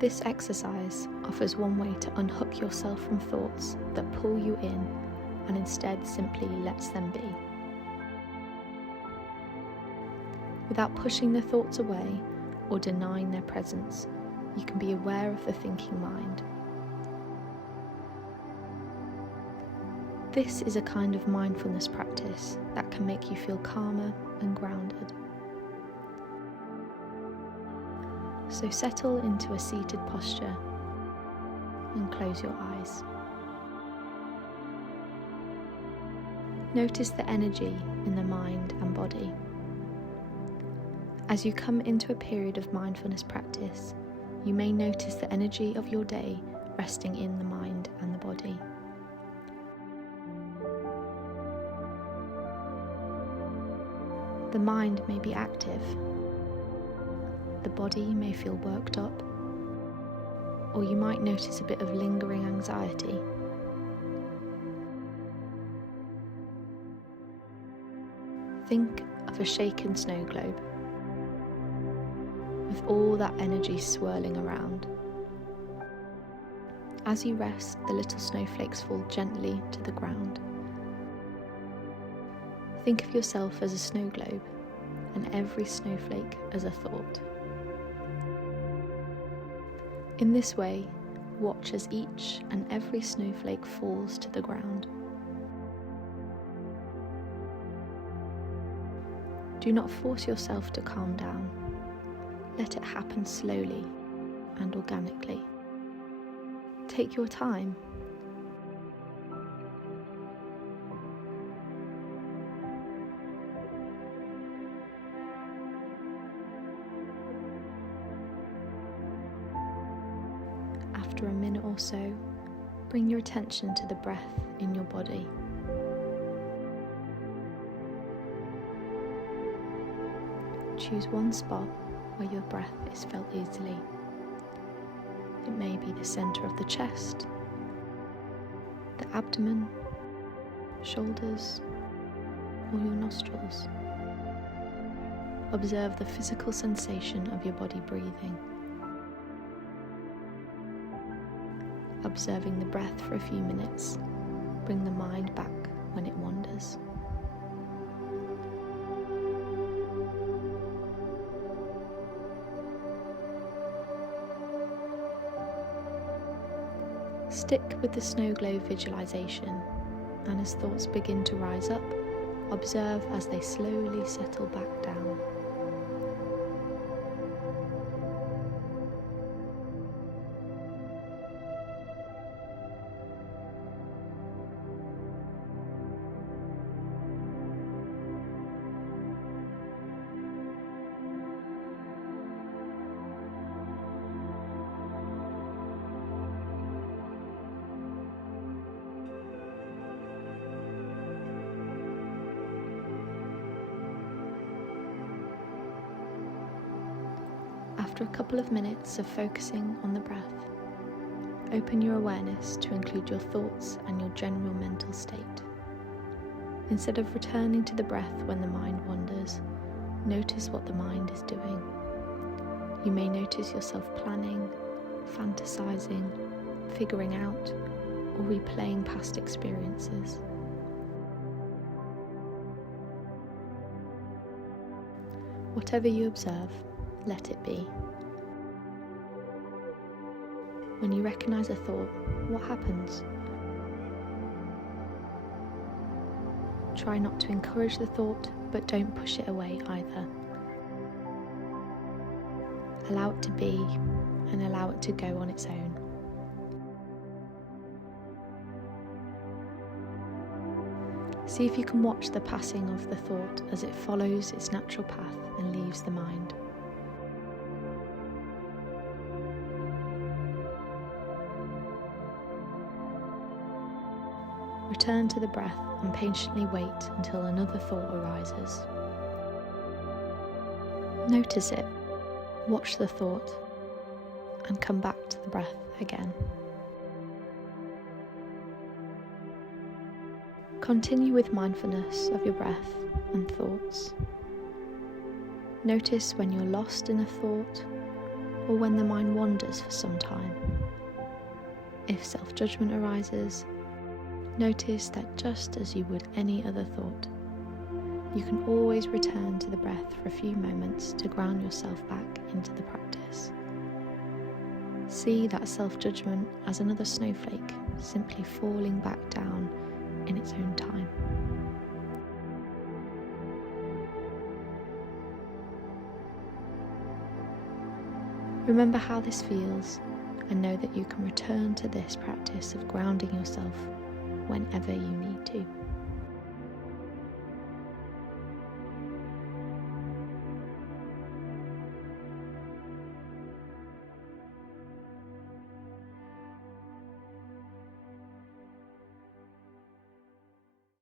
This exercise offers one way to unhook yourself from thoughts that pull you in and instead simply lets them be. Without pushing the thoughts away or denying their presence, you can be aware of the thinking mind. This is a kind of mindfulness practice that can make you feel calmer and grounded. So settle into a seated posture and close your eyes. Notice the energy in the mind and body. As you come into a period of mindfulness practice, you may notice the energy of your day resting in the mind and the body. The mind may be active. The body may feel worked up, or you might notice a bit of lingering anxiety. Think of a shaken snow globe, with all that energy swirling around. As you rest, the little snowflakes fall gently to the ground. Think of yourself as a snow globe, and every snowflake as a thought. In this way, watch as each and every snowflake falls to the ground. Do not force yourself to calm down. Let it happen slowly and organically. Take your time. After a minute or so, bring your attention to the breath in your body. Choose one spot where your breath is felt easily. It may be the center of the chest, the abdomen, shoulders, or your nostrils. Observe the physical sensation of your body breathing. Observing the breath for a few minutes, bring the mind back when it wanders. Stick with the snow globe visualization, and as thoughts begin to rise up, observe as they slowly settle back down. After a couple of minutes of focusing on the breath, open your awareness to include your thoughts and your general mental state. Instead of returning to the breath when the mind wanders, notice what the mind is doing. You may notice yourself planning, fantasizing, figuring out, or replaying past experiences. Whatever you observe, let it be. When you recognize a thought, what happens? Try not to encourage the thought, but don't push it away either. Allow it to be, and allow it to go on its own. See if you can watch the passing of the thought as it follows its natural path and leaves the mind. Return to the breath and patiently wait until another thought arises. Notice it, watch the thought, and come back to the breath again. Continue with mindfulness of your breath and thoughts. Notice when you're lost in a thought or when the mind wanders for some time. If self-judgment arises, notice that just as you would any other thought, you can always return to the breath for a few moments to ground yourself back into the practice. See that self-judgment as another snowflake simply falling back down in its own time. Remember how this feels and know that you can return to this practice of grounding yourself whenever you need to.